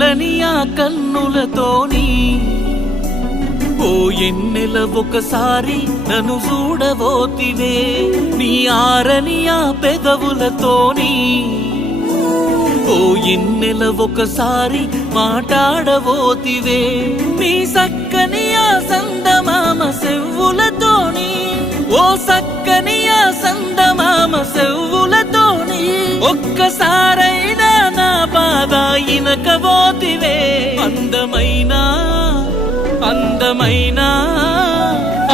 చల్లని ఆ కన్నులతోని ఓ ఎన్నెల ఒకసారి నన్ను చూడబోతివే నీ ఆరని ఆ పెదవులతోని ఓ ఎన్నెల ఒకసారి మాట్లాడబోతివే నీ సక్కని ఆ సందమామ సెవ్వులతోని ఓ సక్కని ఆ సందమామ సెవ్వులతోని ఒక్కసారైనా నా బాధ ఇనకబోతివే అందమైన అందమైన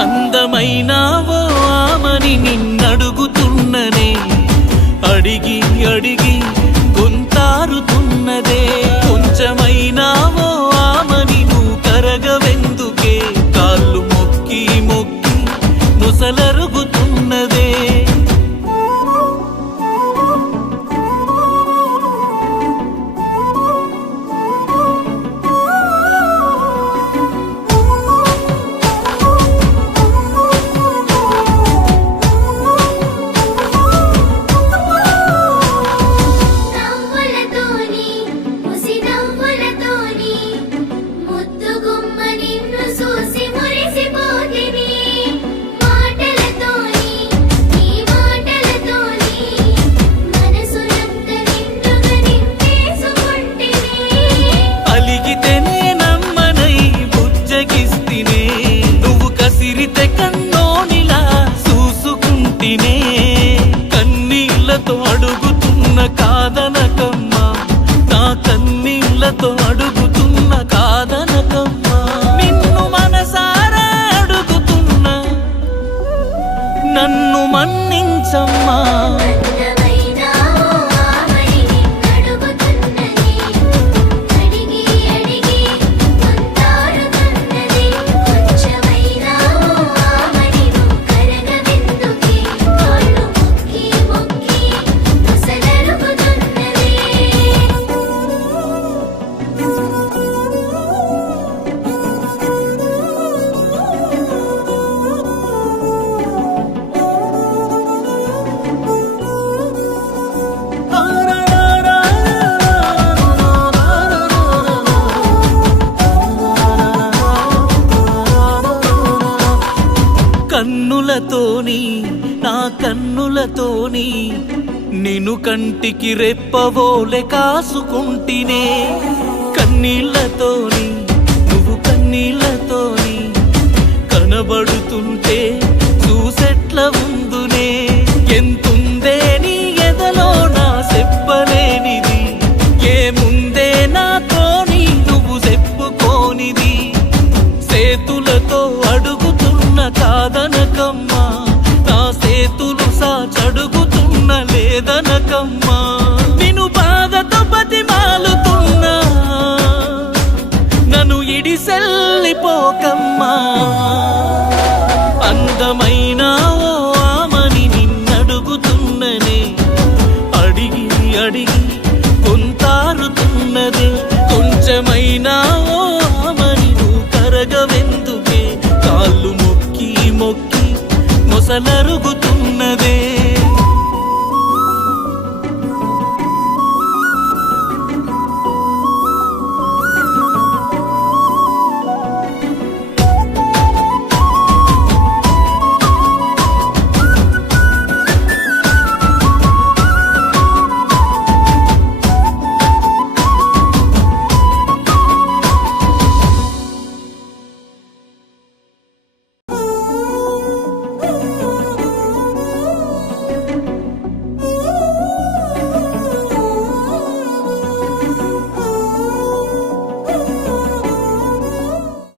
అందమైన ఓ ఆమని నిన్నడుగుతున్ననే అడిగి అడిగి గొంతారుతున్నదే కొంచెమైనా ఓ ఆమని నువ్వు కరగవెందుకే కాళ్ళు మొక్కి మొక్కి ముసలరుగుతున్నదే కన్నీళ్లతో అడుగుతున్న కాదనకమ్మా నా కన్నీళ్లతో అడుగుతున్న కాదనకమ్మా నిన్ను మనసారా అడుగుతున్నా నన్ను మన్నించమ్మా కన్నులతోని నా కన్నులతోని నిన్ను కంటికి రెప్పవోలె కాసుకుంటినే కన్నీళ్లతోని నువ్వు కన్నీళ్లతోని కనబడుతుంటే చూసెట్ల ఉందునే ఎంతుందే నీ ఎదలో నా చెప్పలేనిది ఏముందే నాతోని నువ్వు చెప్పుకోనిది సేతులతో అడుగుతున్న కాదనకమ్మా నా సేతులు సాచడుగుతున్న లేదనకమ్మా నిన్ను బాధతో బతిమాలుతున్నా నన్ను ఇడిసెల్లిపోకమ్మా అందమైన ఓ ఆమని నిన్నడుగుతున్ననే అడిగి అడిగి కొంతారుతున్నదే కొంచెమైనా ఓ ఆమని నువ్వు కరగవెందుకే కాళ్ళు మొక్కి మొక్కి మొసలరుగుతు